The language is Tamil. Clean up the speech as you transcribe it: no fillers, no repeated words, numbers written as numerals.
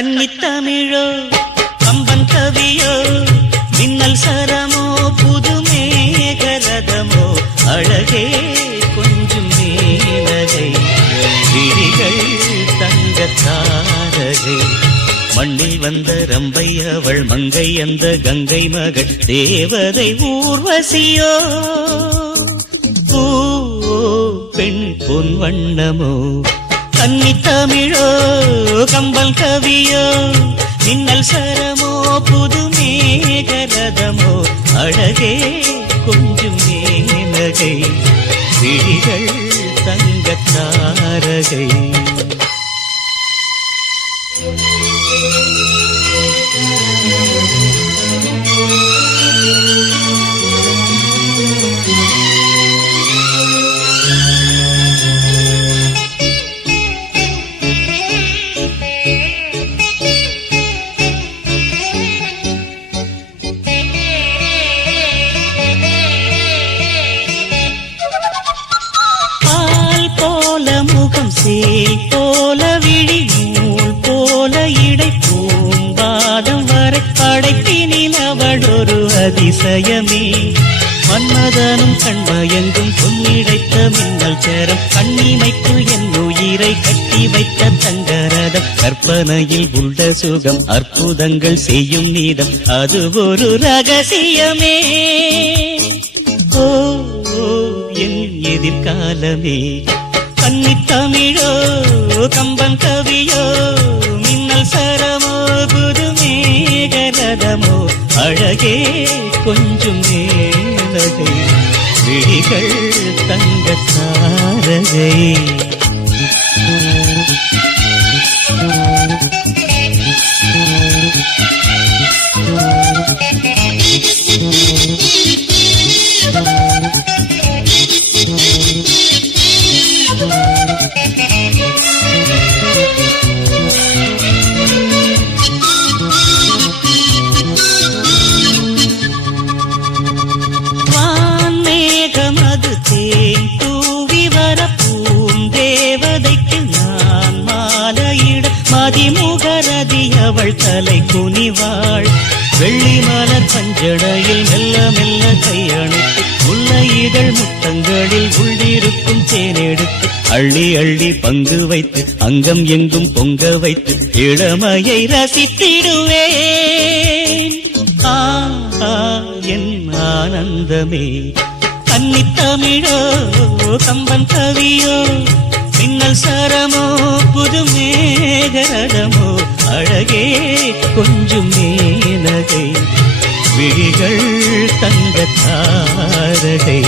கன்னித்தமிழோ கம்பன் கவியோ மின்னல் சரமோ புதுமேகரதமோ அழகே கொஞ்சம் மேலகை விழிகள் தங்கத்தாரகை மண்ணில் வந்த ரம்பை அவள் மங்கை அந்த கங்கை மகள் தேவதை ஊர்வசியோ பெண் பொன் வண்ணமோ கன்னித்தமிழோ கம்பல் கவியோ மின்னல் சரமோ புதுமேகரதமோ அழகே கொஞ்சம் மேலகை விழிகள் தங்கத்தாரகை சேல் போல விழி நூல் போல இடை பூம்பாதம் வரை படைப்பினில் அவள் ஒரு அதிசயமே மன்மதனும் கண்மயங்கும் பொன்னிடைத்த மின்னல் சேரம் கண்ணிமைக்குள் என் உயிரை கட்டி வைத்த தங்கரதம் கற்பனையில் உள்ள சுகம் அற்புதங்கள் செய்யும் நீதம் அது ஒரு ரகசியமே ஓ என் எதிர்காலமே கன்னித்தமிழோ கம்பன் கவியோ மின்னல் சரமோ புதுமேகரதமோ அழகே கொஞ்சம் மேலகை விழிகள் தங்கத்தாரகை மதிமுகரதி அவள் தலை குனிவாள் வெள்ளி மலர் பஞ்சடையில் மெல்ல மெல்ல கையணைத்து உள்ள இதழ் முத்தங்களில் உள்ளிருக்கும் தேனெடுத்து அள்ளி அள்ளி பங்கு வைத்து அங்கம் எங்கும் பொங்க வைத்து இளமையை ரசித்திடுவேன் என் ஆனந்தமே கன்னித்தமிழோ கம்பன் கவியோ மின்னல் சரமோ புதுமேகரதமோ அழகே கொஞ்சம் மேலகை விழிகள் தங்கத்தாரகை